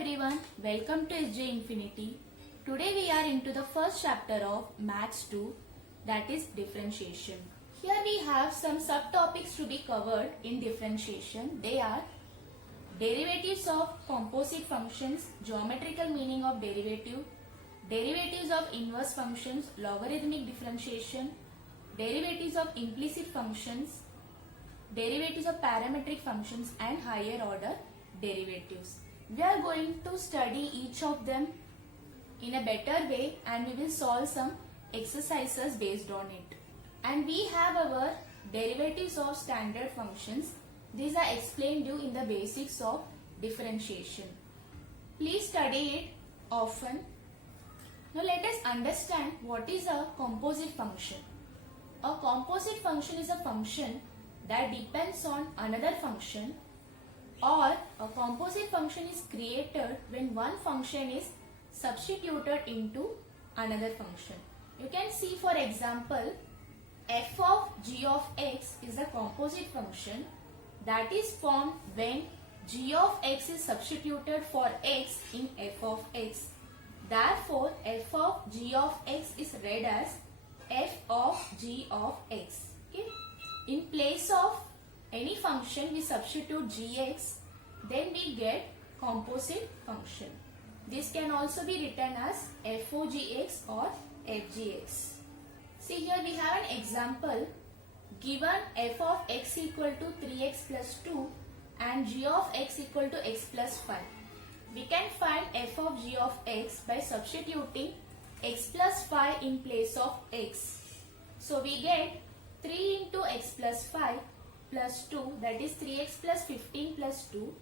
everyone, welcome to SJ Infinity. Today we are into the first chapter of Maths 2, that is differentiation. Here we have some subtopics to be covered in differentiation. They are derivatives of composite functions, geometrical meaning of derivative, derivatives of inverse functions, logarithmic differentiation, derivatives of implicit functions, derivatives of parametric functions and higher order derivatives. We are going to study each of them in a better way and we will solve some exercises based on it. And we have our derivatives of standard functions. These are explained to you in the basics of differentiation. Please study it often. Now let us understand what is a composite function. A composite function is a function that depends on another function, or a composite function is created when one function is substituted into another function. You can see, for example, f of g of x is a composite function that is formed when g of x is substituted for x in f of x. Therefore, f of g of x is read as f of g of x. Okay? In place of any function we substitute gx, then we get composite function. This can also be written as fogx or fgx. See, here we have an example. Given f of x equal to 3x plus 2 and g of x equal to x plus 5. We can find f of g of x by substituting x plus 5 in place of x. So we get 3 into x plus 5 plus 2, that is 3x plus 15 plus 2,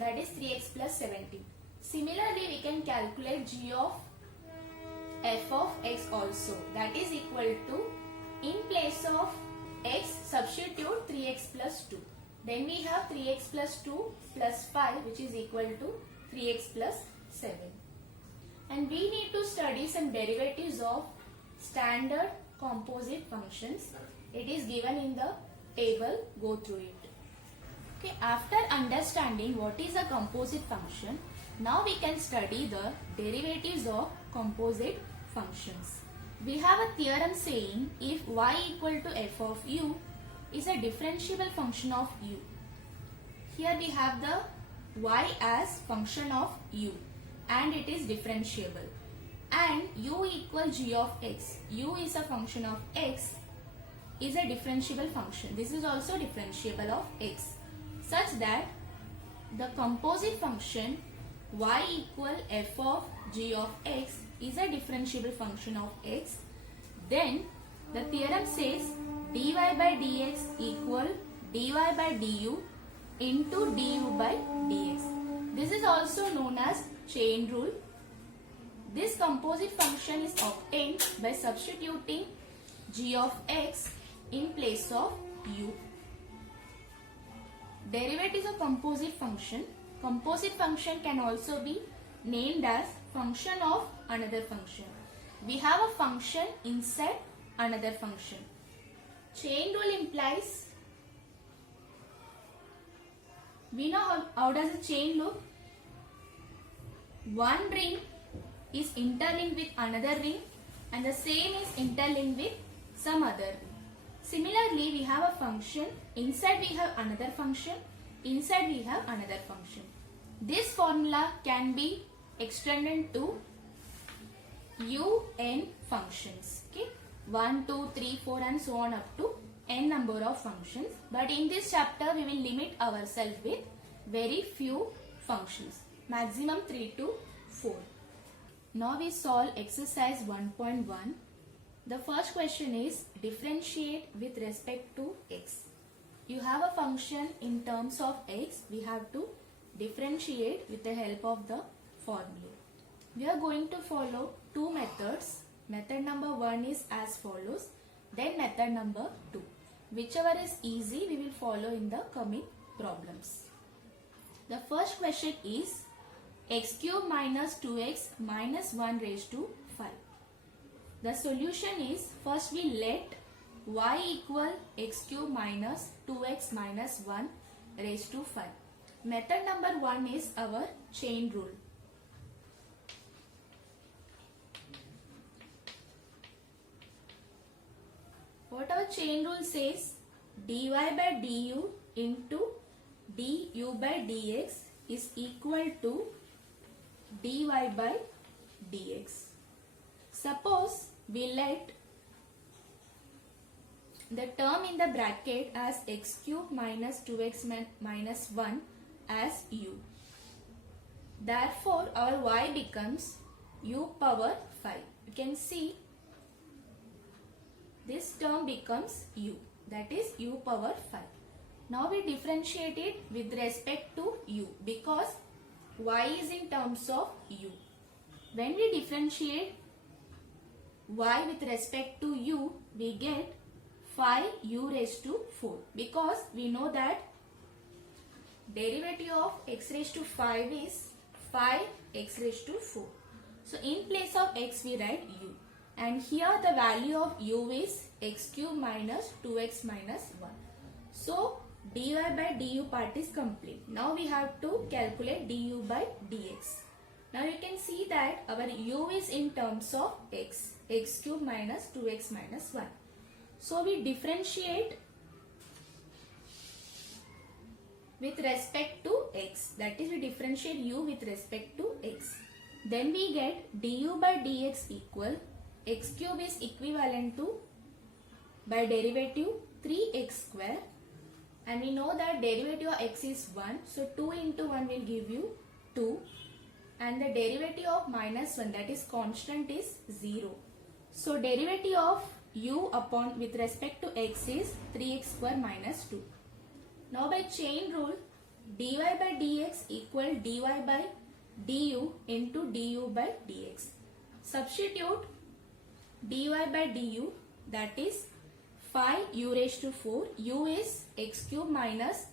that is 3x plus 17. Similarly, we can calculate g of f of x also, that is equal to, in place of x substitute 3x plus 2. Then we have 3x plus 2 plus 5, which is equal to 3x plus 7. And we need to study some derivatives of standard composite functions. It is given in the table. Go through it. Okay, after understanding what is a composite function, now we can study the derivatives of composite functions. We have a theorem saying if y equal to f of u is a differentiable function of u. Here we have the y as function of u and it is differentiable. And u equal g of x. U is a function of x, is a differentiable function. This is also differentiable of x, such that the composite function y equal f of g of x is a differentiable function of x. Then the theorem says dy by dx equal dy by du into du by dx. This is also known as chain rule. This composite function is obtained by substituting g of x in place of u. Derivatives of composite function. Composite function can also be named as function of another function. We have a function inside another function. Chain rule implies, we know how does a chain look. One ring is interlinked with another ring and the same is interlinked with some other ring. Similarly, we have a function, inside we have another function, inside we have another function. This formula can be extended to un functions. Okay? 1, 2, 3, 4 and so on up to n number of functions. But in this chapter, we will limit ourselves with very few functions. Maximum 3 to 4. Now we solve exercise 1.1. The first question is differentiate with respect to x. You have a function in terms of x. We have to differentiate with the help of the formula. We are going to follow two methods. Method number 1 is as follows. Then method number 2. Whichever is easy, we will follow in the coming problems. The first question is x cube minus 2x minus 1 raised to 5. The solution is, first we let y equal x cube minus 2x minus 1 raised to 5. Method number 1 is our chain rule. What our chain rule says, dy by du into du by dx is equal to dy by dx. Suppose we let the term in the bracket as x cube minus 2x minus 1 as u. Therefore, our y becomes u power 5. You can see this term becomes u, that is u power 5. Now we differentiate it with respect to u because y is in terms of u. When we differentiate y with respect to u, we get 5u raised to 4 because we know that derivative of x raised to 5 is 5x raised to 4. So in place of x we write u, and here the value of u is x cube minus 2x minus 1. So dy by du part is complete. Now we have to calculate du by dx. Now you can see that our u is in terms of x cube minus 2x minus 1. So we differentiate with respect to x, that is we differentiate u with respect to x. Then we get du by dx equal x cube is equivalent to, by derivative, 3x square, and we know that derivative of x is 1, so 2 into 1 will give you 2, and the derivative of minus 1, that is constant, is 0. So derivative of u upon with respect to x is 3x square minus 2. Now by chain rule, dy by dx equal dy by du into du by dx. Substitute dy by du, that is 5u raised to 4. U is x cube minus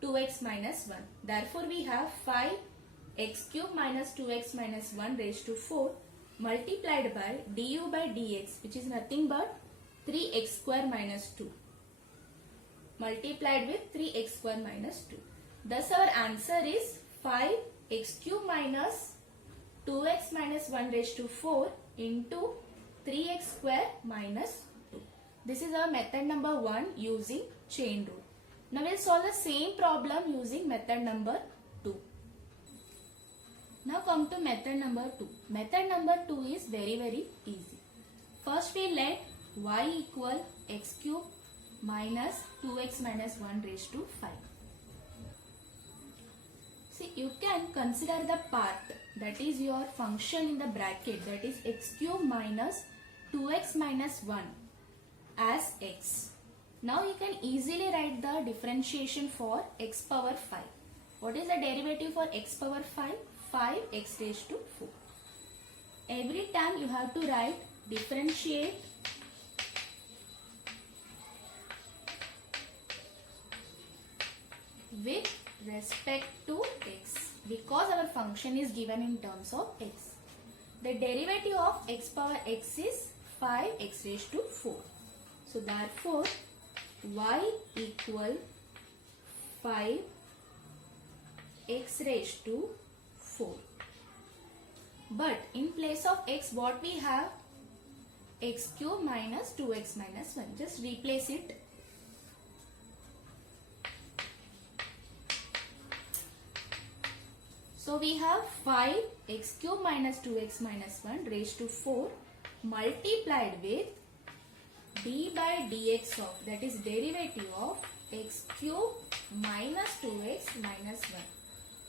2x minus 1. Therefore we have 5x cube minus 2x minus 1 raised to 4 multiplied by du by dx, which is nothing but 3x square minus 2 multiplied with 3x square minus 2. Thus our answer is 5x cube minus 2x minus 1 raised to 4 into 3x square minus 2. This is our method number 1 using chain rule. Now we will solve the same problem using method number 2. Now come to method number 2. Method number 2 is very easy. First we let y equal x cube minus 2x minus 1 raised to 5. See, you can consider the part, that is your function in the bracket, that is x cube minus 2x minus 1 as x. Now you can easily write the differentiation for x power 5. What is the derivative for x power 5? 5x raised to 4. Every time you have to write differentiate with respect to x because our function is given in terms of x. The derivative of x power x is 5x raised to 4. So therefore y equal 5x raised to 4. But in place of x, what we have? X cube minus 2x minus 1. Just replace it. So we have 5x cube minus 2x minus 1 raised to 4 multiplied with d by dx of, that is derivative of x cube minus 2x minus 1.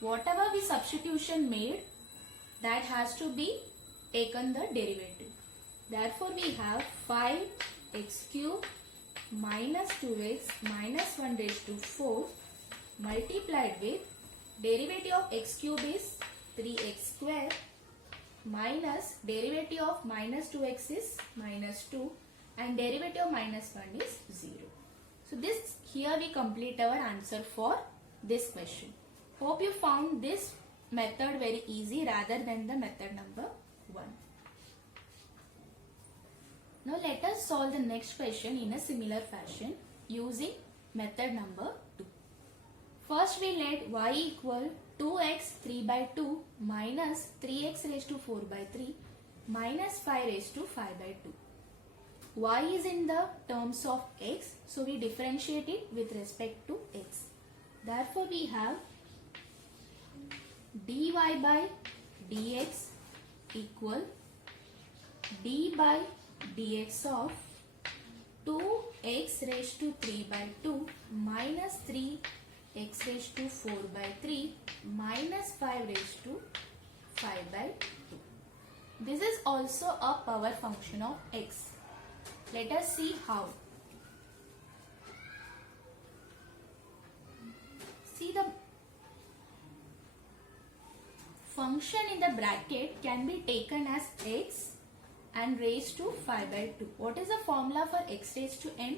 Whatever we substitution made, that has to be taken the derivative. Therefore we have 5x cube minus 2x minus 1 raised to 4 multiplied with derivative of x cube is 3x square minus derivative of minus 2x is minus 2 and derivative of minus 1 is 0. So this, here we complete our answer for this question. Hope you found this method very easy rather than the method number 1. Now let us solve the next question in a similar fashion using method number 2. First we let y equal 2x 3 by 2 minus 3x raised to 4 by 3 minus 5 raised to 5 by 2. y is in the terms of x, so we differentiate it with respect to x. Therefore, we have dy by dx equal d by dx of 2x raised to 3 by 2 minus 3x raised to 4 by 3 minus 5 raised to 5 by 2. This is also a power function of x. Let us see how. See, the function in the bracket can be taken as x and raised to 5 by 2. What is the formula for x raised to n?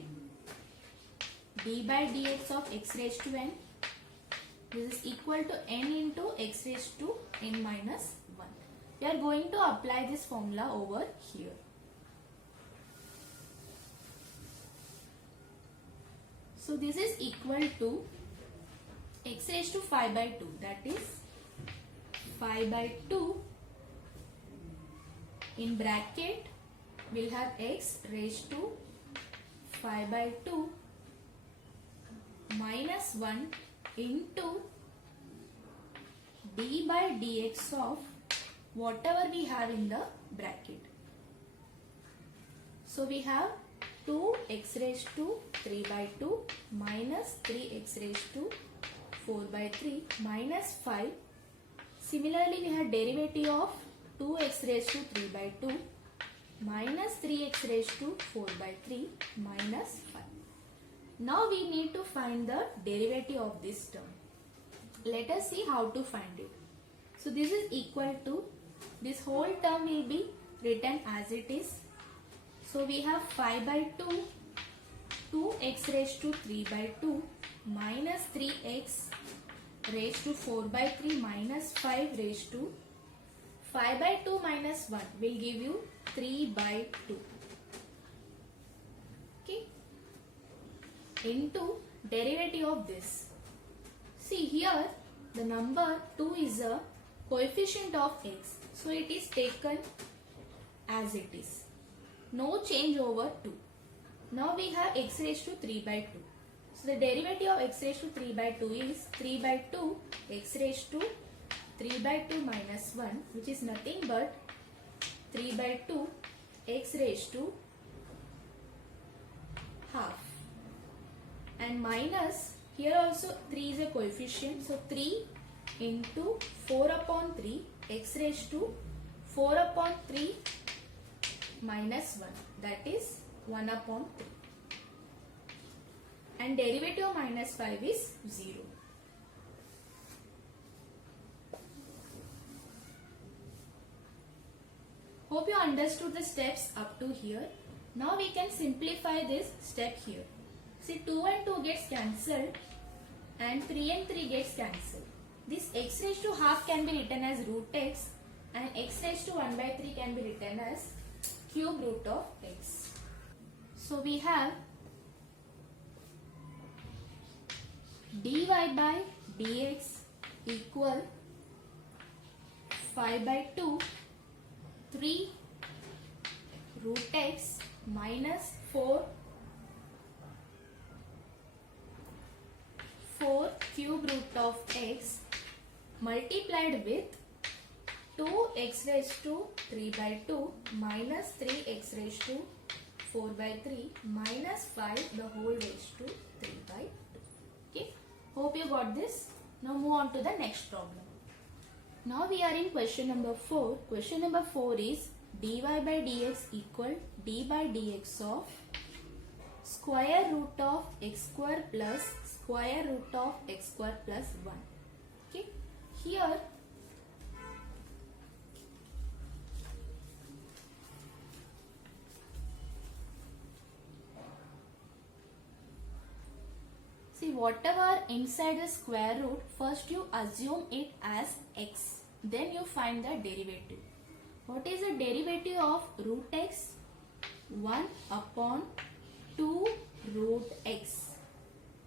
d by dx of x raised to n. This is equal to n into x raised to n minus 1. We are going to apply this formula over here. So this is equal to x raised to 5 by 2, that is 5 by 2 in bracket we'll have x raised to 5 by 2 minus 1 into d by dx of whatever we have in the bracket. So we have 2x raised to 3 by 2 minus 3x raised to 4 by 3 minus 5. Similarly, we have derivative of 2x raised to 3 by 2 minus 3x raised to 4 by 3 minus 5. Now we need to find the derivative of this term. Let us see how to find it. So this is equal to, this whole term will be written as it is. So we have 5 by 2, 2x raised to 3 by 2 minus 3x raised to 4 by 3 minus 5 raised to 5 by 2 minus 1 will give you 3 by 2. Okay. Into derivative of this. See here, the number 2 is a coefficient of x. So it is taken as it is. No change over 2. Now we have x raised to 3 by 2. So the derivative of x raised to 3 by 2 is 3 by 2 x raised to 3 by 2 minus 1, which is nothing but 3 by 2 x raised to half. And minus, here also 3 is a coefficient. So 3 into 4 upon 3 x raised to 4 upon 3 minus 1, that is 1 upon 3. And derivative of minus 5 is 0. Hope you understood the steps up to here. Now we can simplify this step here. See, 2 and 2 gets cancelled and 3 and 3 gets cancelled. This x raised to half can be written as root x and x raised to 1 by 3 can be written as cube root of x. So we have dy by dx equal 5 by 2 3 root x minus 4 cube root of x multiplied with 2x raised to 3 by 2 minus 3x raised to 4 by 3 minus 5 the whole raised to 3 by 2. Okay. Hope you got this. Now move on to the next problem. Now we are in question number 4. Question number 4 is dy by dx equal d by dx of square root of x square plus square root of x square plus 1. Okay. Here see, whatever inside the square root, first you assume it as x, then you find the derivative. What is the derivative of root x? 1 upon 2 root x.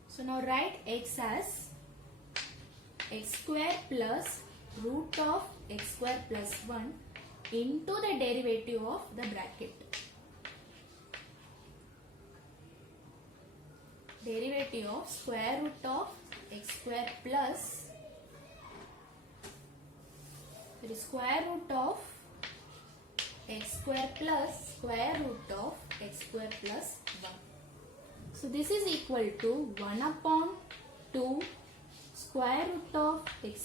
So now write x as x square plus root of x square plus 1 into the derivative of the bracket. derivative of square root of x square plus square root of x square plus square root of x square plus 1. So this is equal to 1 upon 2 square root of x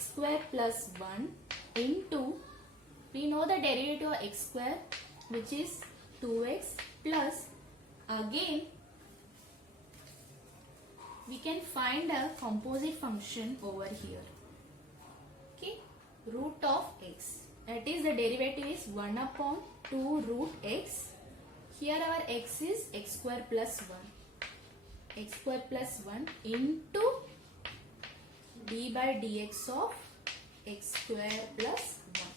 square plus 1 into, we know the derivative of x square, which is 2x, plus again we can find a composite function over here. Okay, root of x, that is the derivative is 1 upon 2 root x. Here our x is x square plus 1 into d by dx of x square plus 1.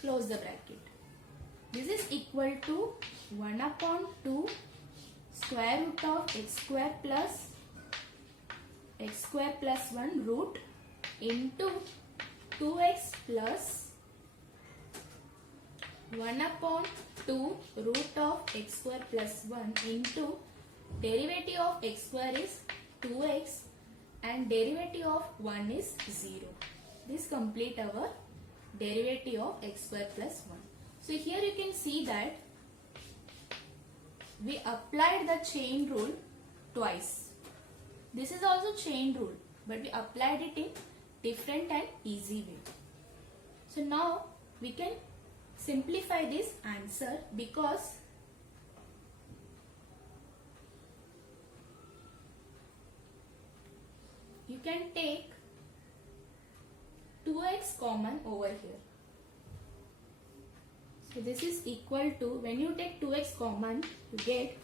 Close the bracket. This is equal to 1 upon 2 square root of x square plus 1 root into 2x plus 1 upon 2 root of x square plus 1 into derivative of x square is 2x and derivative of 1 is 0. This complete our derivative of x square plus 1. So here you can see that we applied the chain rule twice. This is also chain rule, but we applied it in different and easy way. So now we can simplify this answer, because you can take 2x common over here. So this is equal to, when you take 2x common, you get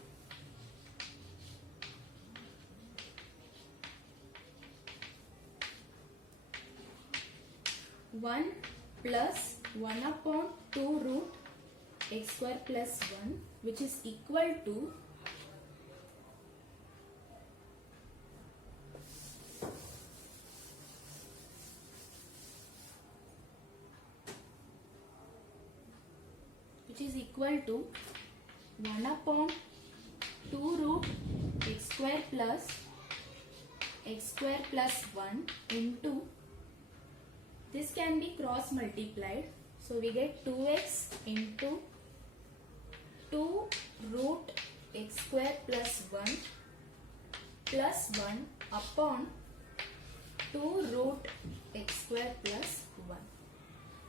1 plus 1 upon 2 root x square plus 1, which is equal to which is equal to 1 upon 2 root x square plus 1 into, this can be cross multiplied, so we get 2x into 2 root x square plus 1 upon 2 root x square plus 1.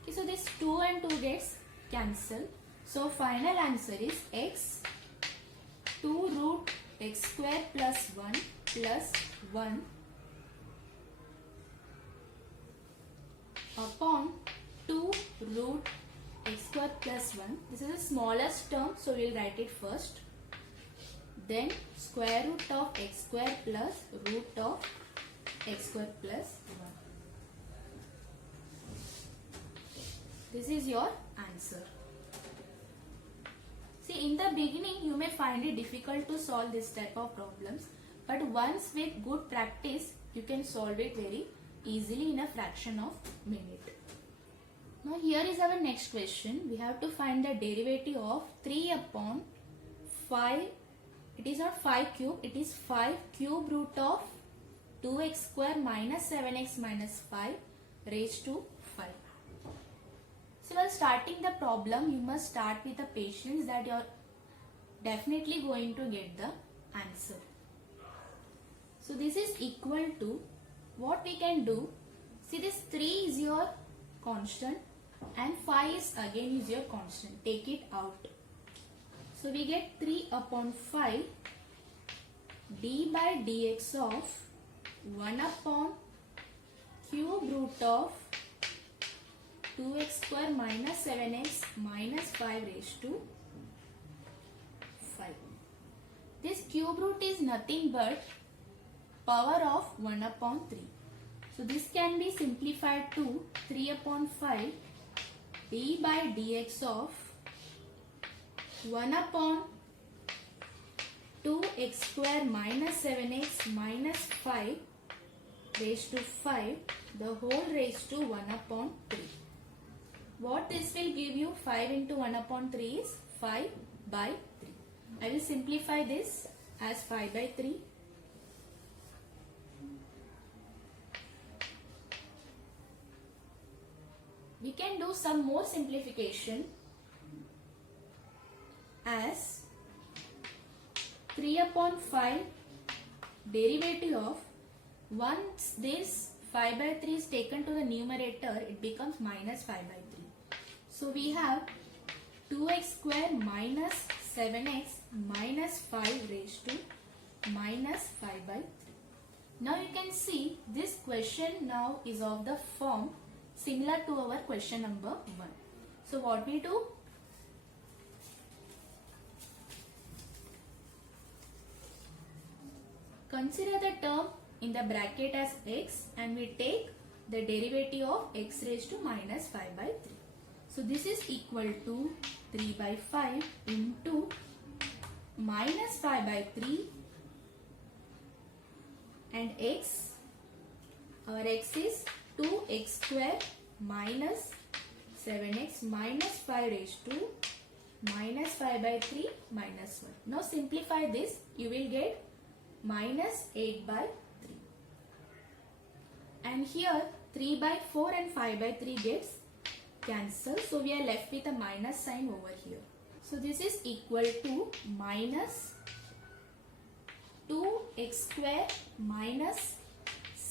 Okay, so this 2 and 2 gets cancelled. So final answer is x 2 root x square plus 1 upon 2 root x square plus 1. This is the smallest term, so we will write it first. Then square root of x square plus root of x square plus 1. This is your answer. See, in the beginning you may find it difficult to solve this type of problems, but once with good practice you can solve it very easily in a fraction of minute. Now here is our next question. We have to find the derivative of 3 upon 5. It is not 5 cube, it is 5 cube root of 2x square minus 7x minus 5 raised to 5. So while starting the problem, you must start with the patience that you are definitely going to get the answer. So this is equal to, what we can do, see this 3 is your constant and 5 is again is your constant. Take it out. So we get 3 upon 5 d by dx of 1 upon cube root of 2x square minus 7x minus 5 raised to 5. This cube root is nothing but power of 1 upon 3. So this can be simplified to 3 upon 5 d by dx of 1 upon 2x square minus 7x minus 5 raised to 5, the whole raised to 1 upon 3. What this will give you? 5 into 1 upon 3 is 5 by 3. I will simplify this as 5 by 3. We can do some more simplification as 3 upon 5 derivative of, once this 5 by 3 is taken to the numerator, it becomes minus 5 by 3. So we have 2x square minus 7x minus 5 raised to minus 5 by 3. Now you can see this question now is of the form similar to our question number 1. So what we do? Consider the term in the bracket as x and we take the derivative of x raised to minus 5 by 3. So this is equal to 3 by 5 into minus 5 by 3 and x, our x is 2x square minus 7x minus 5 raised to minus 5 by 3 minus 1. Now simplify this, you will get minus 8 by 3. And here 3 by 4 and 5 by 3 gets cancelled. So we are left with a minus sign over here. So this is equal to minus 2x square minus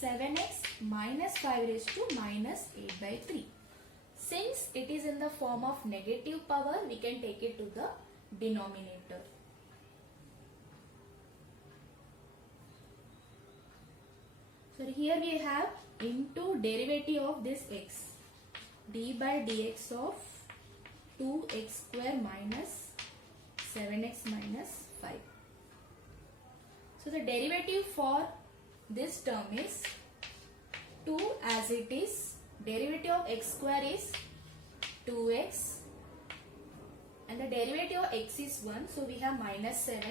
7x minus 5 raised to minus 8 by 3. Since it is in the form of negative power, we can take it to the denominator. So here we have into derivative of this x, d by dx of 2x square minus 7x minus 5. So the derivative for this term is 2 as it is. Derivative of x square is 2x and the derivative of x is 1. So we have minus 7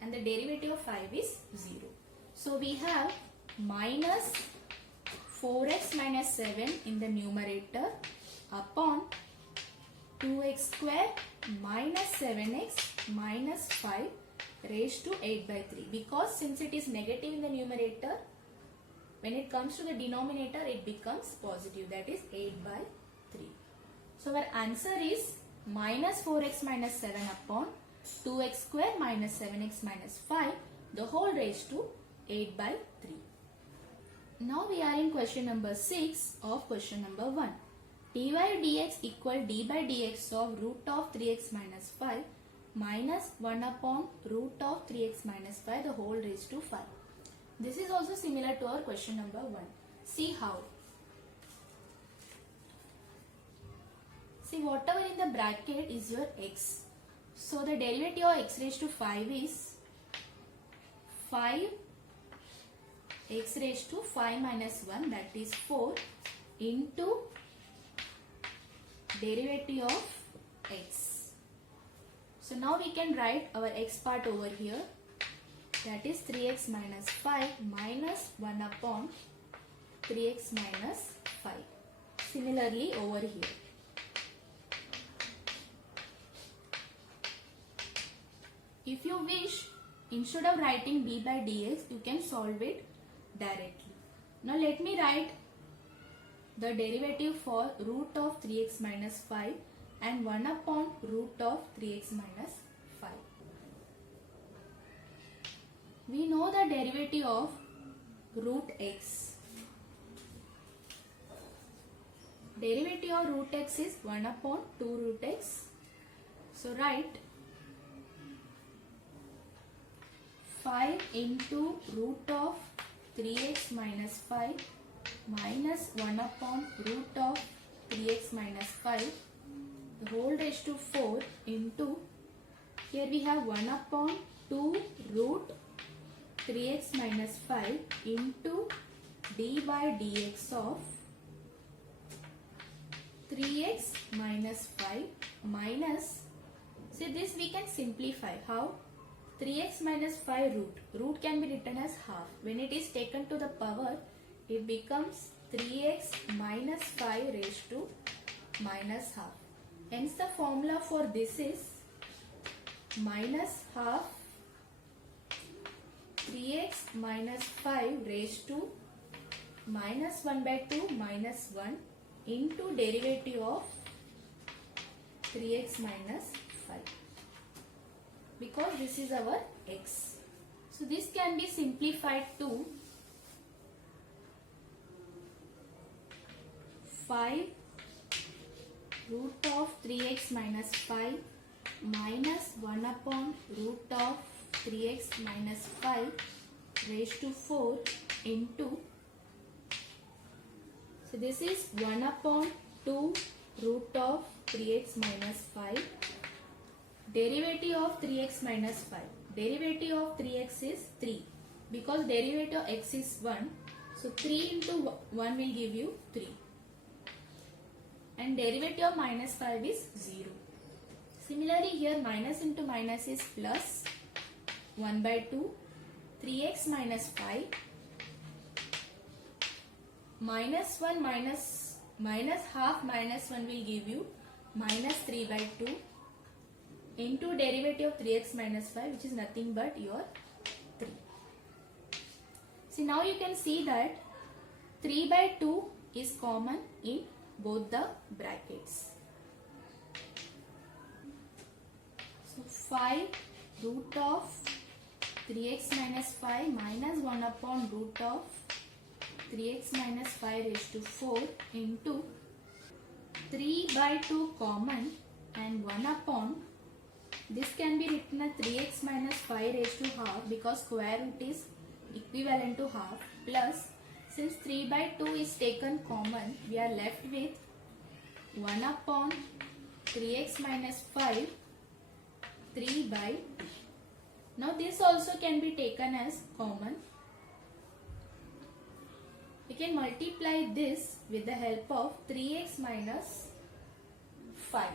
and the derivative of 5 is 0. So we have minus 4x minus 7 in the numerator upon 2x square minus 7x minus 5 raised to 8 by 3. Because since it is negative in the numerator, when it comes to the denominator, it becomes positive, that is 8 by 3. So our answer is minus 4x minus 7 upon 2x square minus 7x minus 5, the whole raised to 8 by 3. Now we are in question number 6 of question number 1. dy dx equal d by dx of root of 3x minus 5 minus 1 upon root of 3x minus 5 the whole raised to 5. This is also similar to our question number 1. See how. See, whatever in the bracket is your x. So the derivative of x raised to 5 is 5 x raised to 5 minus 1, that is 4, into derivative of x. So now we can write our x part over here, that is 3x minus 5 minus 1 upon 3x minus 5. Similarly over here. If you wish, instead of writing d by dx, you can solve it directly. Now let me write the derivative for root of 3x minus 5 and 1 upon root of 3x minus 5. We know the derivative of root x. Derivative of root x is 1 upon 2 root x. So write 5 into root of 3x minus 5 minus 1 upon root of 3x minus 5 the whole raised to 4 into, here we have 1 upon 2 root 3x minus 5 into d by dx of 3x minus 5 minus, see this we can simplify. How? 3x minus 5 root. Root can be written as half. When it is taken to the power, it becomes 3x minus 5 raised to minus half. Hence the formula for this is minus half 3x minus 5 raised to minus 1 by 2 minus 1 into derivative of 3x minus 5, because this is our x. So this can be simplified to 5 root of 3x minus 5 minus 1 upon root of 3x minus 5 raised to 4 into, so this is 1 upon 2 root of 3x minus 5, derivative of 3x minus 5. Derivative of 3x is 3, because derivative of x is 1. So 3 into 1 will give you 3. And derivative of minus 5 is 0. Similarly here minus into minus is plus 1 by 2, 3x minus 5, minus 1 minus half minus 1 will give you minus 3 by 2 into derivative of 3x minus 5, which is nothing but your 3. See, now you can see that 3 by 2 is common in both the brackets. So 5 root of 3x minus 5 minus 1 upon root of 3x minus 5 raised to 4 into 3 by 2 common and 1 upon, this can be written as 3x minus 5 raised to half, because square root is equivalent to half, plus since 3 by 2 is taken common, we are left with 1 upon 3x minus 5 3 by 2. Now this also can be taken as common. We can multiply this with the help of 3x minus 5.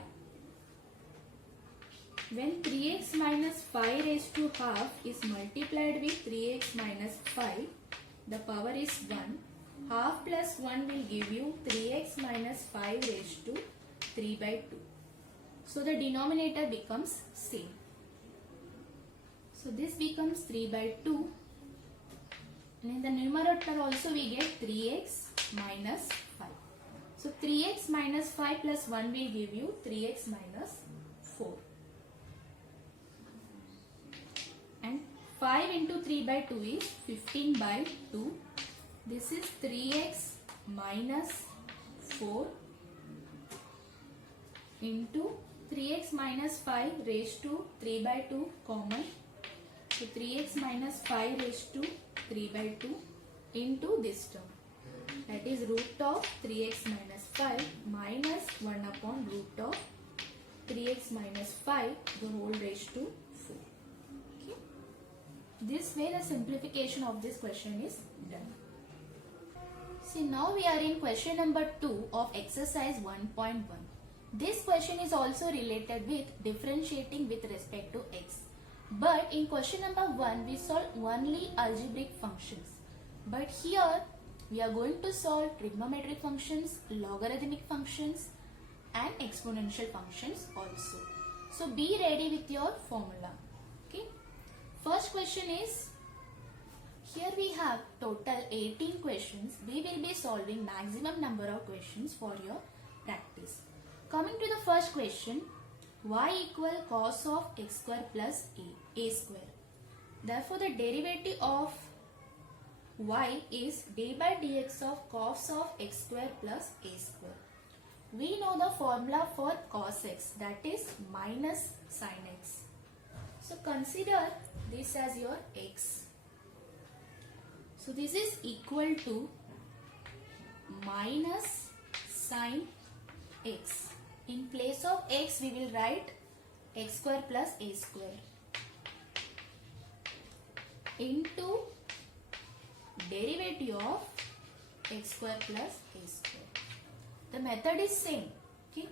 When 3x minus 5 raised to half is multiplied with 3x minus 5, the power is 1. Half plus 1 will give you 3x minus 5 raised to 3 by 2. So the denominator becomes same. So this becomes 3 by 2. And in the numerator also we get 3x minus 5. So 3x minus 5 plus 1 will give you 3x minus 4. And 5 into 3 by 2 is 15 by 2. This is 3x minus 4 into 3x minus 5 raised to 3 by 2 common. So 3x minus 5 raised to 3 by 2 into this term, that is root of 3x minus 5 minus 1 upon root of 3x minus 5 the whole raised to 4. Okay. This way the simplification of this question is done. See, now we are in question number 2 of exercise 1.1. This question is also related with differentiating with respect to x. But in question number 1 we solve only algebraic functions. But here we are going to solve trigonometric functions, logarithmic functions and exponential functions also. So be ready with your formula. Okay. First question is, here we have total 18 questions. We will be solving maximum number of questions for your practice. Coming to the first question, y equal cos of x square plus a square. Therefore the derivative of y is d by dx of cos of x square plus a square. We know the formula for cos x, that is minus sin x. So consider this as your x. So this is equal to minus sin x. In place of x we will write x square plus a square into derivative of x square plus a square. The method is same. Okay.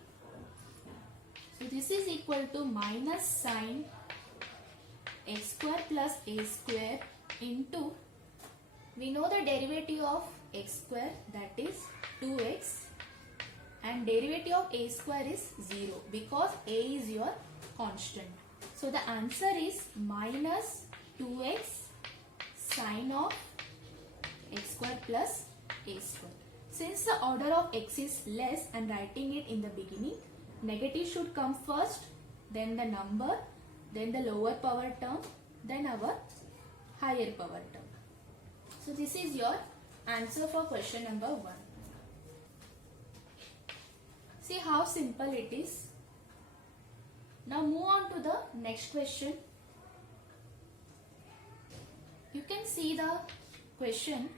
So this is equal to minus sin x square plus a square into, we know the derivative of x square, that is 2x, and derivative of a square is 0 because a is your constant. So the answer is minus 2x sine of x square plus a square. Since the order of x is less, I am writing it in the beginning. Negative should come first, then the number, then the lower power term, then our higher power term. So this is your answer for question number 1. See how simple it is. Now move on to the next question. You can see the question.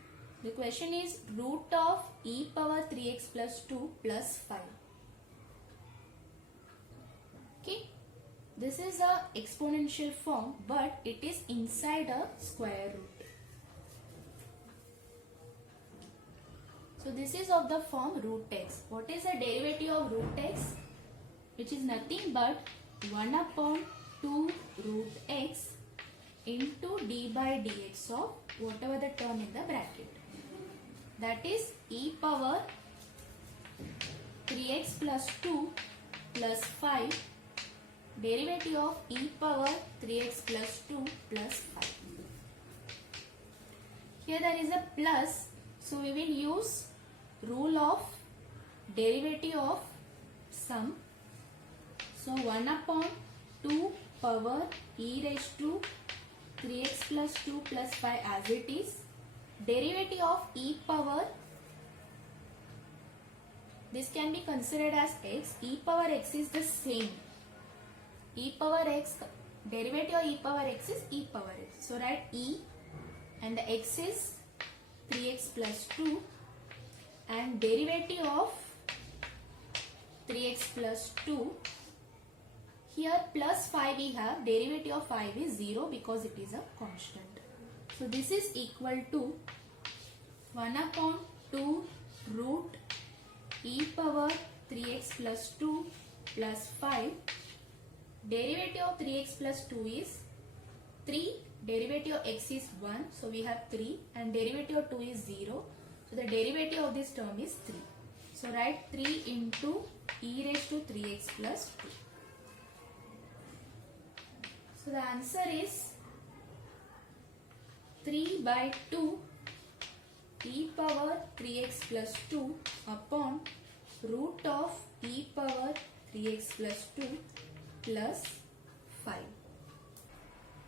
The question is root of e power 3x plus 2 plus 5. Okay. This is a exponential form, but it is inside a square root. So this is of the form root x. What is the derivative of root x? Which is nothing but 1 upon 2 root x into d by dx of whatever the term in the bracket. That is e power 3x plus 2 plus 5, derivative of e power 3x plus 2 plus 5. Here there is a plus, so we will use rule of derivative of sum. So 1 upon 2 power e raised to 3x plus 2 plus 5 as it is. Derivative of e power, this can be considered as x. E power x is the same. E power x, derivative of e power x is e power x. So write e and the x is 3x plus 2 and derivative of 3x plus 2. Here plus 5 we have, derivative of 5 is 0 because it is a constant. So this is equal to 1 upon 2 root e power 3x plus 2 plus 5. Derivative of 3x plus 2 is 3. Derivative of x is 1. So we have 3 and derivative of 2 is 0. So the derivative of this term is 3. So write 3 into e raised to 3x plus 2. So the answer is 3 by 2 e power 3x plus 2 upon root of e power 3x plus 2 plus 5.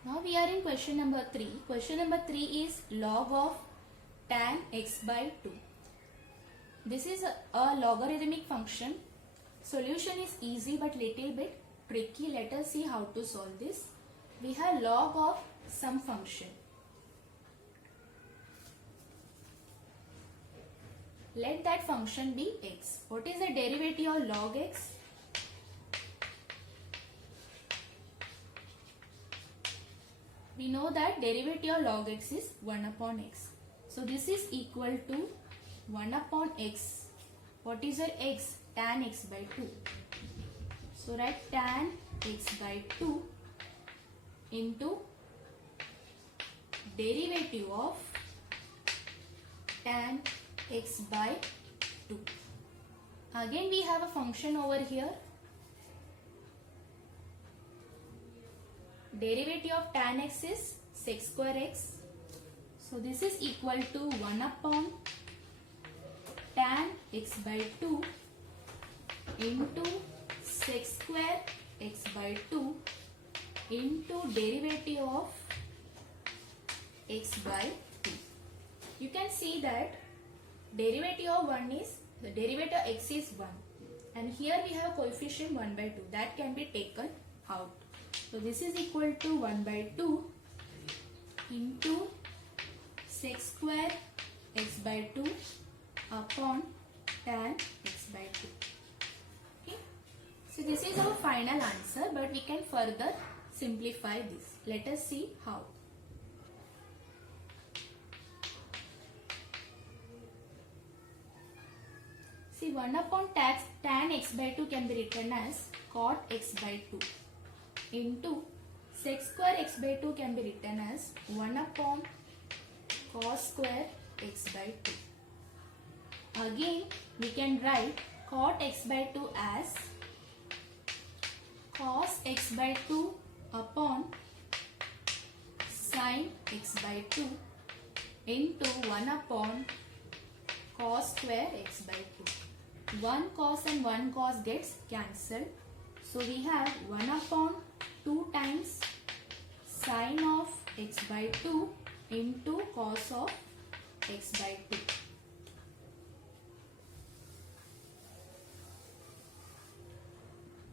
Now we are in question number 3. Question number 3 is log of tan x by 2. This is a logarithmic function. Solution is easy but little bit tricky. Let us see how to solve this. We have log of some function. Let that function be x. What is the derivative of log x? We know that derivative of log x is 1 upon x. So this is equal to 1 upon x. What is your x? Tan x by 2. So write tan x by 2 into derivative of tan x by 2. Again we have a function over here. Derivative of tan x is sec square x. So this is equal to 1 upon tan x by 2 into sec square x by 2 into derivative of x by 2. You can see that derivative of 1 is, the derivative of x is 1 and here we have coefficient 1 by 2 that can be taken out. So this is equal to 1 by 2 into sec square x by 2 upon tan x by 2. Okay. So this is our final answer, but we can further simplify this. Let us see how. See 1 upon tan x by 2 can be written as cot x by 2 into sec square x by 2 can be written as 1 upon cos square x by 2. Again we can write cot x by 2 as cos x by 2 upon sine x by 2 into 1 upon cos square x by 2. 1 cos and 1 cos gets cancelled. So we have 1 upon 2 times sine of x by 2 into cos of x by 2.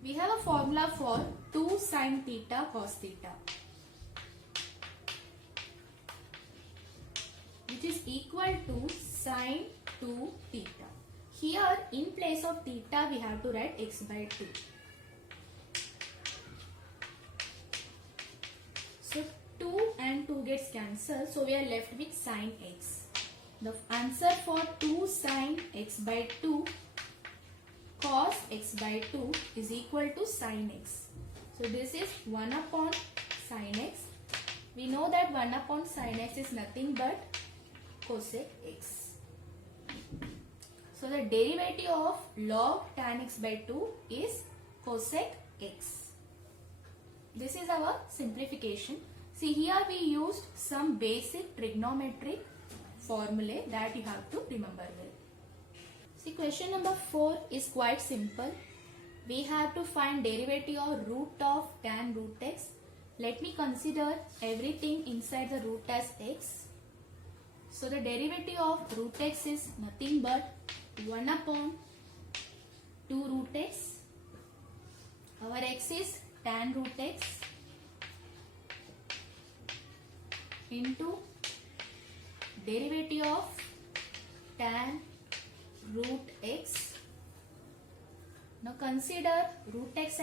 We have a formula for 2 sine theta cos theta, which is equal to sine 2 theta. Here in place of theta we have to write x by 2. So 2 and 2 gets cancelled, so we are left with sine x. The answer for 2 sine x by 2 cos x by 2 is equal to sine x. So this is 1 upon sine x. We know that 1 upon sine x is nothing but cosec x. So the derivative of log tan x by 2 is cosec x. This is our simplification. See, here we used some basic trigonometric formulae that you have to remember well. See, question number 4 is quite simple. We have to find derivative of root of tan root x. Let me consider everything inside the root as x. So the derivative of root x is nothing but 1 upon 2 root x. Our x is tan root x into derivative of tan root x. Now consider root x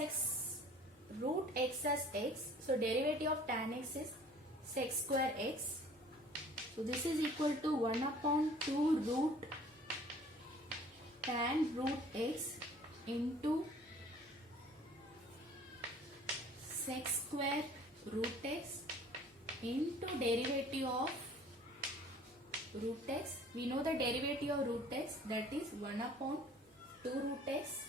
as x. So derivative of tan x is sec square x. So this is equal to 1 upon 2 root tan root x into sec square root x into derivative of root x. We know the derivative of root x, that is 1 upon 2 root x.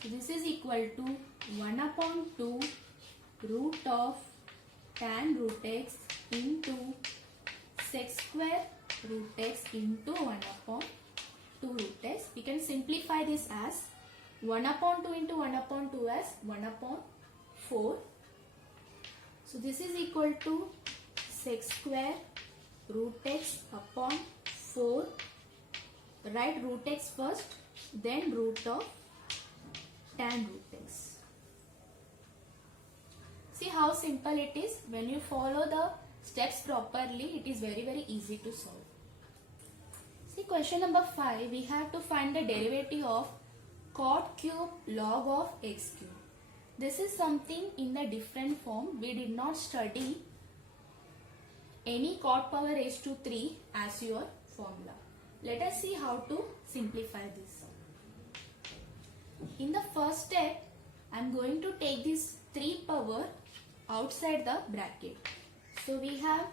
So this is equal to 1 upon 2 root of tan root x into sec square root x into 1 upon 2 root x. We can simplify this as 1 upon 2 into 1 upon 2 as 1 upon 4. So this is equal to sec square root x upon 4. Write root x first, then root of tan root x. See how simple it is. When you follow the steps properly, it is very easy to solve. See, question number 5, we have to find the derivative of cot cube log of x cube. This is something in the different form. We did not study any cot power raised to 3 as your formula. Let us see how to simplify this. In the first step, I am going to take this 3 power outside the bracket. So we have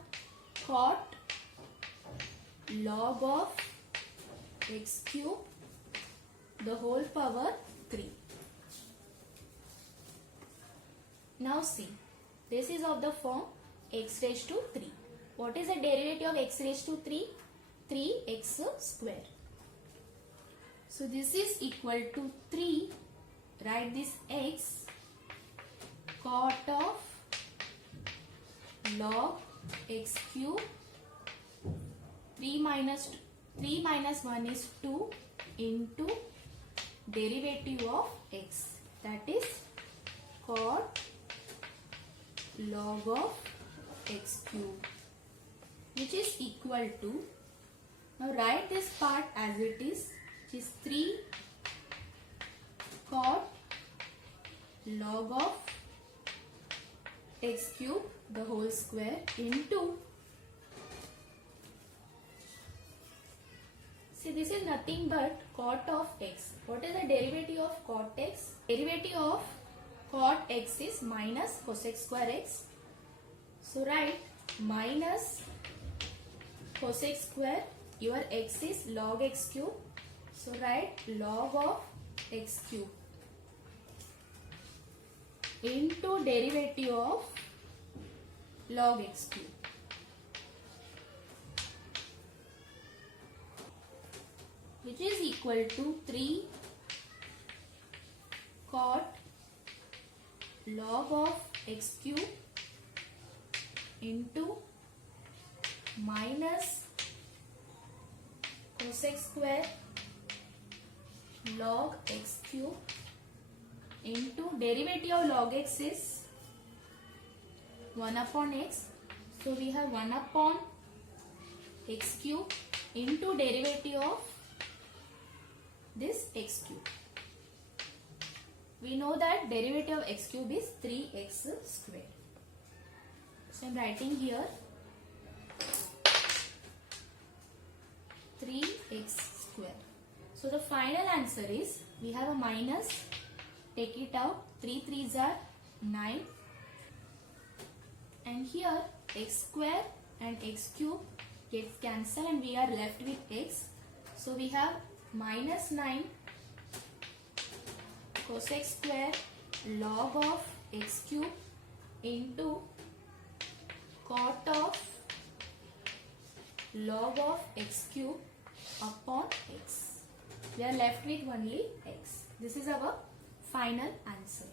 cot log of x cube the whole power 3. Now see, this is of the form x raised to 3. What is the derivative of x raised to 3? 3x square. So this is equal to 3. Write this x cot of log x cube. 3 minus 1 is 2 into derivative of x, that is cot log of x cube, which is equal to, now write this part as it is, which is 3 cot log of x cube the whole square into, see, this is nothing but cot of x. What is the derivative of cot x? Derivative of cot x is minus cosec square x. So write minus cosec square, your x is log x cube. So write log of x cube into derivative of log x cube. Which is equal to 3 cot log of x cube into minus cosec square log x cube into derivative of log x is 1 upon x. So we have 1 upon x cube into derivative of this x cube. We know that derivative of x cube is 3x square. So I am writing here 3x square. So the final answer is, we have a minus, take it out, 3 3s are 9, and here x square and x cube gets cancelled and we are left with x. So we have minus 9 cosec square log of x cube into cot of log of x cube upon x. We are left with only x. This is our final answer.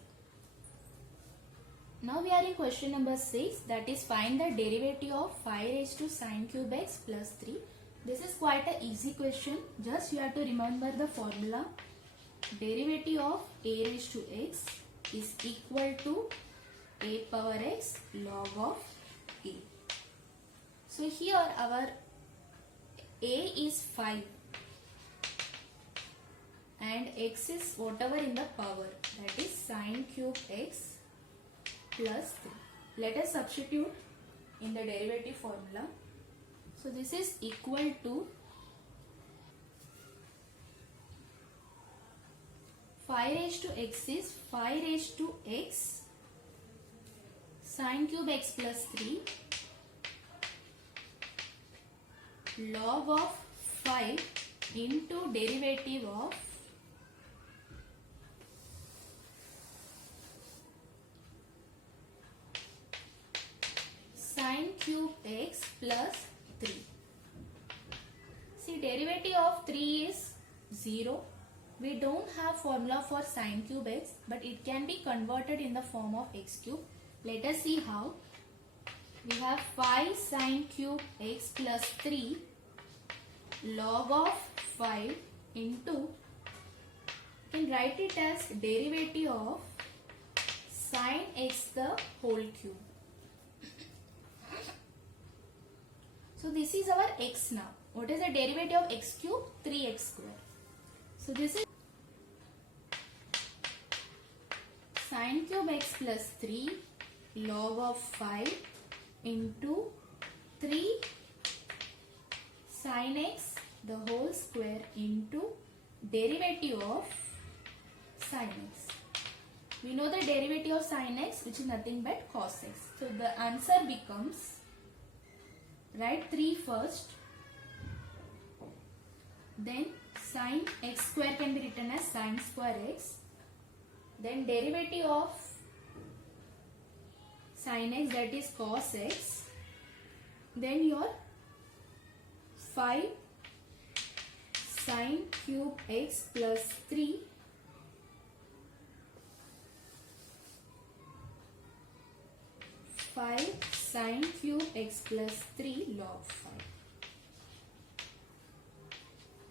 Now we are in question number 6, that is find the derivative of 5 raised to sine cube x plus 3. This is quite an easy question. Just you have to remember the formula. Derivative of a raised to x is equal to a power x log of a. So here our a is 5 and x is whatever in the power, that is sine cube x plus 3. Let us substitute in the derivative formula. So this is equal to 5 raised to x is 5 raised to x sine cube x plus 3 log of 5 into derivative of sine cube x plus 3. See, derivative of 3 is 0. We don't have formula for sine cube x, but it can be converted in the form of x cube. Let us see how. We have 5 sine cube x plus 3 log of 5 into, you can write it as derivative of sine x the whole cube. So this is our x now. What is the derivative of x cube? 3x square. So this is sine cube x plus 3 log of 5 into 3 sine x the whole square into derivative of sine x. We know the derivative of sine x, which is nothing but cos x. So the answer becomes, write 3 first, then sine x square can be written as sine square x, then derivative of sine x, that is cos x, then your 5 sine cube x plus 3 5 sine cube x plus 3 log 5.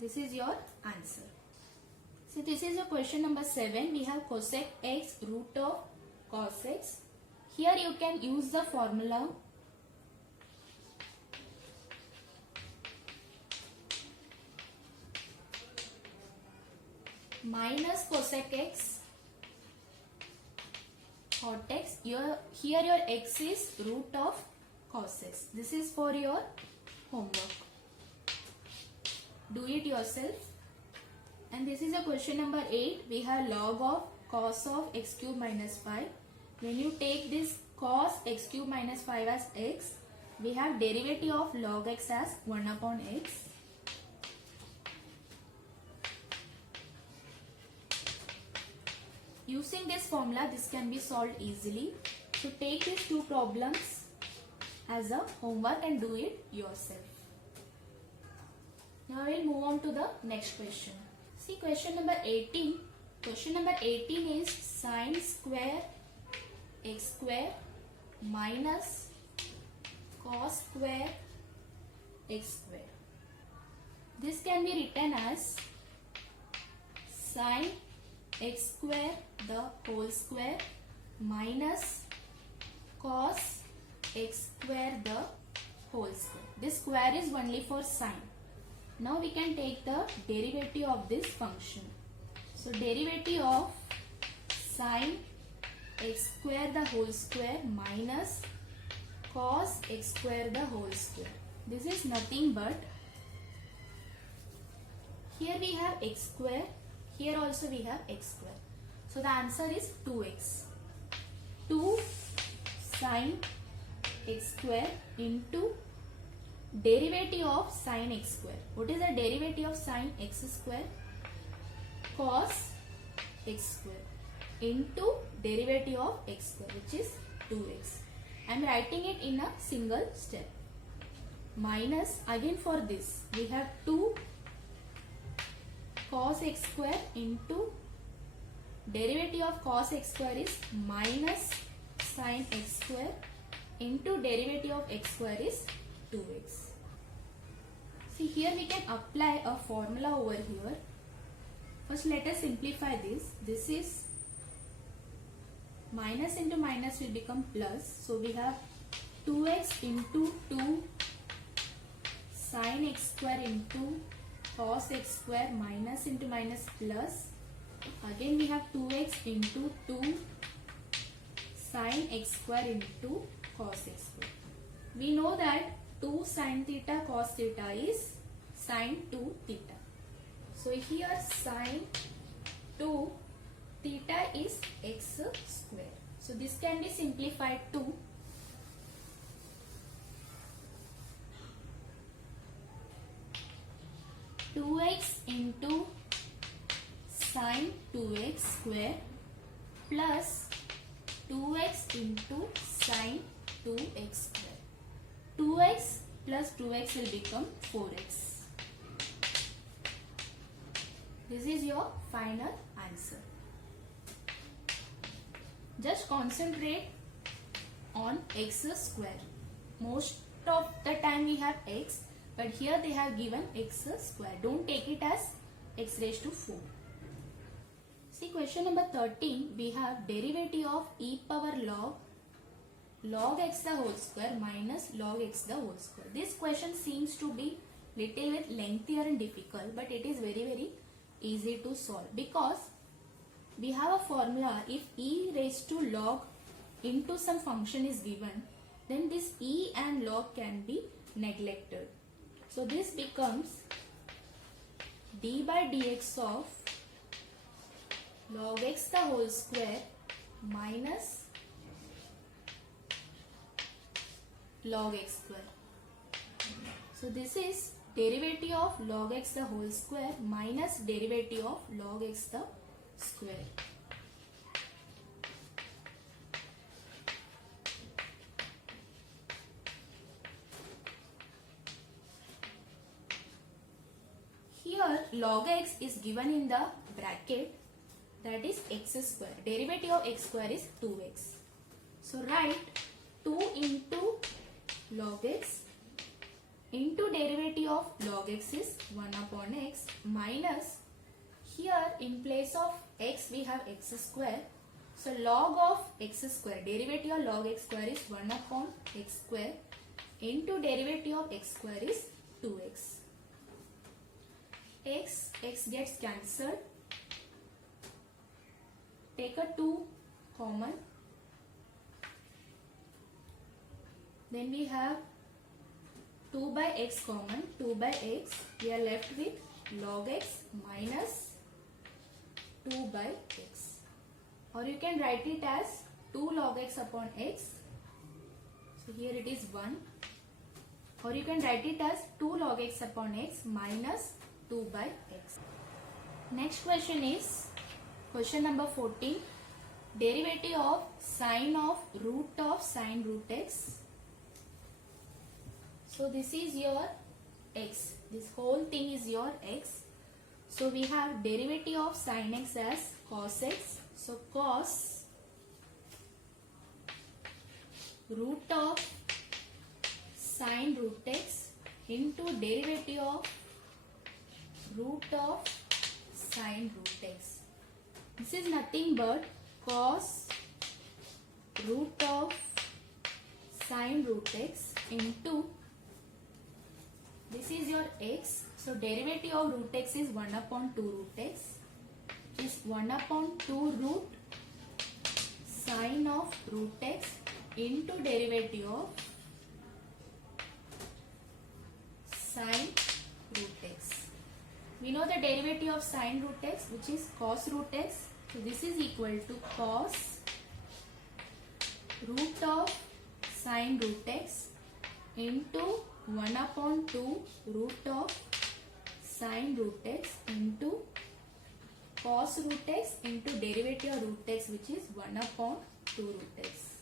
This is your answer. So this is your question number 7. We have cosec x root of cos x. Here you can use the formula minus cosec x cot x. Here your x is root of cos x. This is for your homework. Do it yourself. And this is a question number 8. We have log of cos of x cube minus 5. When you take this cos x cube minus 5 as x, we have derivative of log x as 1 upon x. Using this formula, this can be solved easily. So take these two problems as a homework and do it yourself. Now we'll move on to the next question. See question number 18. Question number 18 is sine square x square minus cos square x square. This can be written as sine x square the whole square minus cos x square the whole square. This square is only for sine. Now we can take the derivative of this function. So derivative of sine x square the whole square minus cos x square the whole square. This is nothing but, here we have x square, here also we have x square. So the answer is 2x. 2 sine x square into derivative of sine x square. What is the derivative of sine x square? Cos x square into derivative of x square, which is 2x. I am writing it in a single step. Minus, again for this we have 2 cos x square into derivative of cos x square is minus sine x square into derivative of x square is 2x. See, here we can apply a formula over here. First let us simplify this. This is minus into minus will become plus. So we have 2x into 2 sine x square into cos x square minus into minus plus. Again we have 2x into 2 sine x square into cos x square. We know that 2 sine theta cos theta is sine 2 theta. So here sine 2 theta is x square. So this can be simplified to 2x into sine 2x square plus 2x into sine 2x square. 2x plus 2x will become 4x. This is your final answer. Just concentrate on x square. Most of the time we have x, but here they have given x square. Don't take it as x raised to 4. See question number 13. We have derivative of e power log x the whole square minus log x the whole square. This question seems to be little bit lengthier and difficult, but it is very easy to solve because we have a formula. If e raised to log into some function is given, then this e and log can be neglected. So this becomes d by dx of log x the whole square minus log x square. So this is derivative of log x the whole square minus derivative of log x the square. Here log x is given in the bracket, that is x square. Derivative of x square is 2x. So write 2 into log x into derivative of log x is 1 upon x minus, here in place of x we have x square. So log of x square, derivative of log x square is 1 upon x square into derivative of x square is 2x. X gets cancelled. Take a 2 common. Then we have 2 by x common. 2 by x. We are left with log x minus 2 by x. Or you can write it as 2 log x upon x. So here it is 1. Or you can write it as 2 log x upon x minus 2 by x. Next question is question number 14. derivative of sine of root x. So this is your x. This whole thing is your x. So we have derivative of sine x as cos x. So cos root of sine root x into derivative of root of sine root x. This is nothing but cos root of sine root x into, this is your x. So derivative of root x is 1 upon 2 root x. Is 1 upon 2 root sine of root x into derivative of sine root x. We know the derivative of sine root x, which is cos root x. So this is equal to cos root of sine root x into 1 upon 2 root of sine root x into cos root x into derivative of root x, which is 1 upon 2 root x.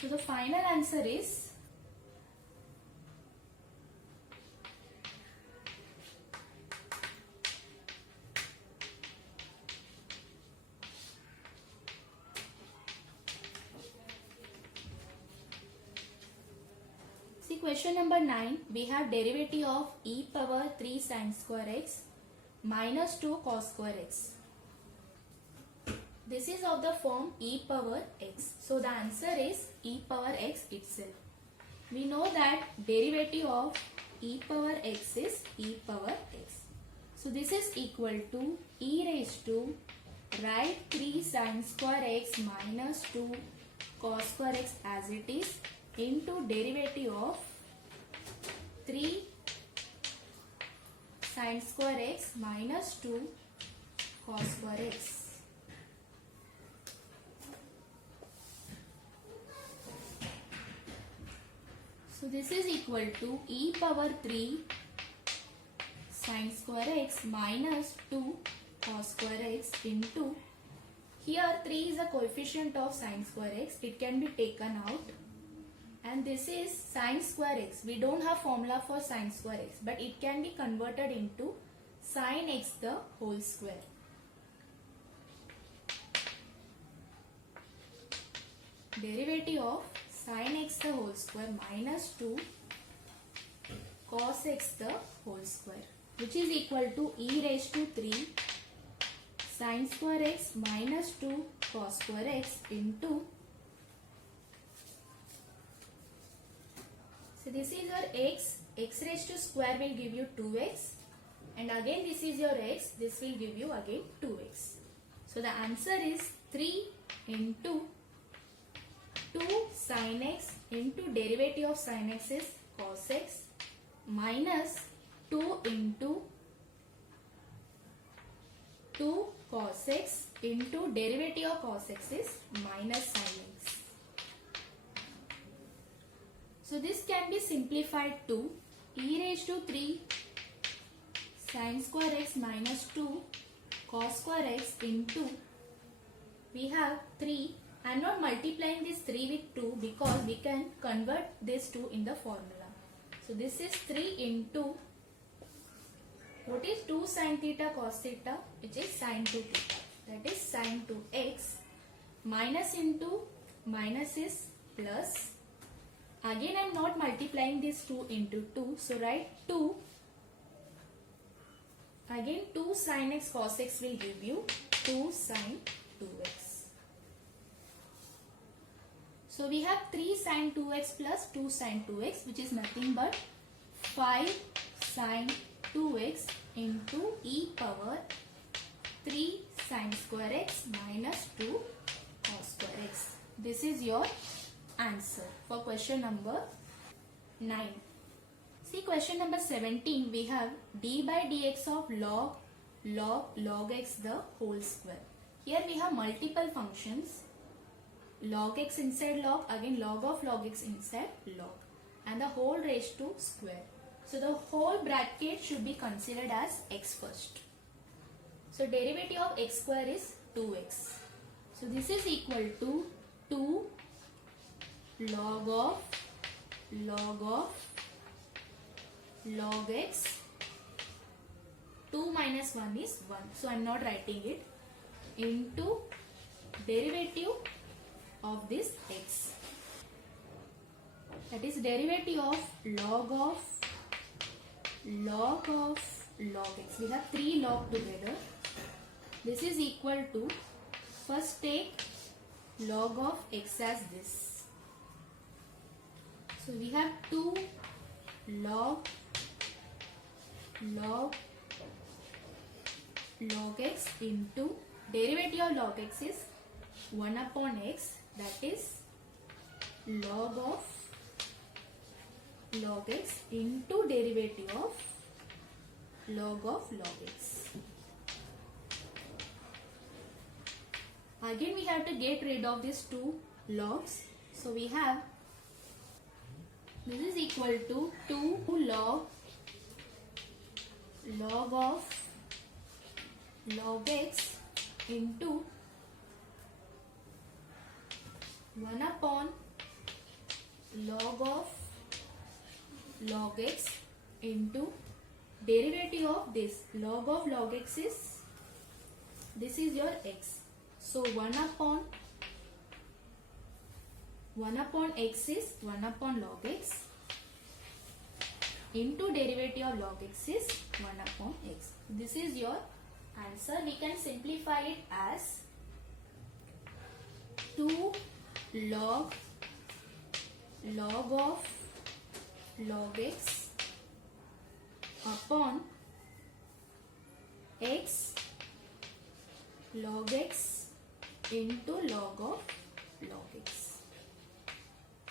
So the final answer is question number 9. We have derivative of e power 3 sin square x minus 2 cos square x. This is of the form e power x. So the answer is e power x itself. We know that derivative of e power x is e power x. So this is equal to e raised to, write 3 sin square x minus 2 cos square x as it is into derivative of 3 sin square x minus 2 cos square x. So this is equal to e power 3 sin square x minus 2 cos square x into, here 3 is a coefficient of sin square x, it can be taken out, and this is sin square x. We don't have formula for sin square x, but it can be converted into sin x the whole square. Derivative of sin x the whole square minus 2 cos x the whole square, which is equal to e raised to 3 sin square x minus 2 cos square x into, so this is your x, x raised to square will give you 2x, and again this is your x, this will give you again 2x. So the answer is 3 into 2 sin x into derivative of sin x is cos x minus 2 into 2 cos x into derivative of cos x is minus sin x. So this can be simplified to e raised to 3 sin square x minus 2 cos square x into, we have 3. I am not multiplying this 3 with 2 because we can convert this 2 in the formula. So this is 3 into, what is 2 sin theta cos theta, which is sin 2 theta, that is sin 2x, minus into minus is plus. Again I am not multiplying this 2 into 2, so write 2. Again 2 sin x cos x will give you 2 sin 2x. So we have 3 sin 2x plus 2 sin 2x, which is nothing but 5 sin 2x into e power 3 sin square x minus 2 cos square x. This is your answer for question number 9. See question number 17, we have d by dx of log x the whole square. Here we have multiple functions, log x inside log, again log of log x inside log, and the whole raised to square. So the whole bracket should be considered as x first. So derivative of x square is 2x. So this is equal to 2 log of log x. 2 minus 1 is 1. So I am not writing it, into derivative of this x. That is derivative of log x. We have 3 log together. This is equal to, first take log of x as this. So we have 2 log x into derivative of log x is 1 upon x, that is log of log x into derivative of log x. Again we have to get rid of these 2 logs. So we have, this is equal to 2 log of log x into 1 upon log of log x into derivative of this. Log of log x is, this is your x. So 1 upon x is 1 upon log x into derivative of log x is 1 upon x. This is your answer. We can simplify it as 2 log of log x upon x log x into log of log x.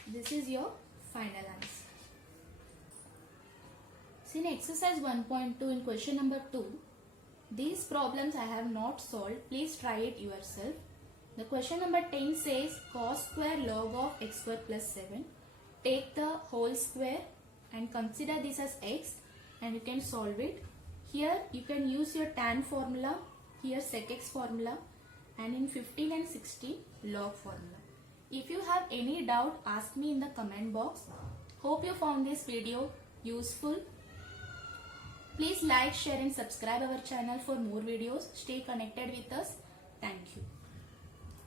This is your final answer. See, in exercise 1.2 in question number 2, these problems I have not solved. Please try it yourself. The question number 10 says cos square log of x square plus 7. Take the whole square and consider this as x, and you can solve it. Here you can use your tan formula, here sec x formula, and in 15 and 16 log formula. If you have any doubt, ask me in the comment box. Hope you found this video useful. Please like, share and subscribe our channel for more videos. Stay connected with us. Thank you.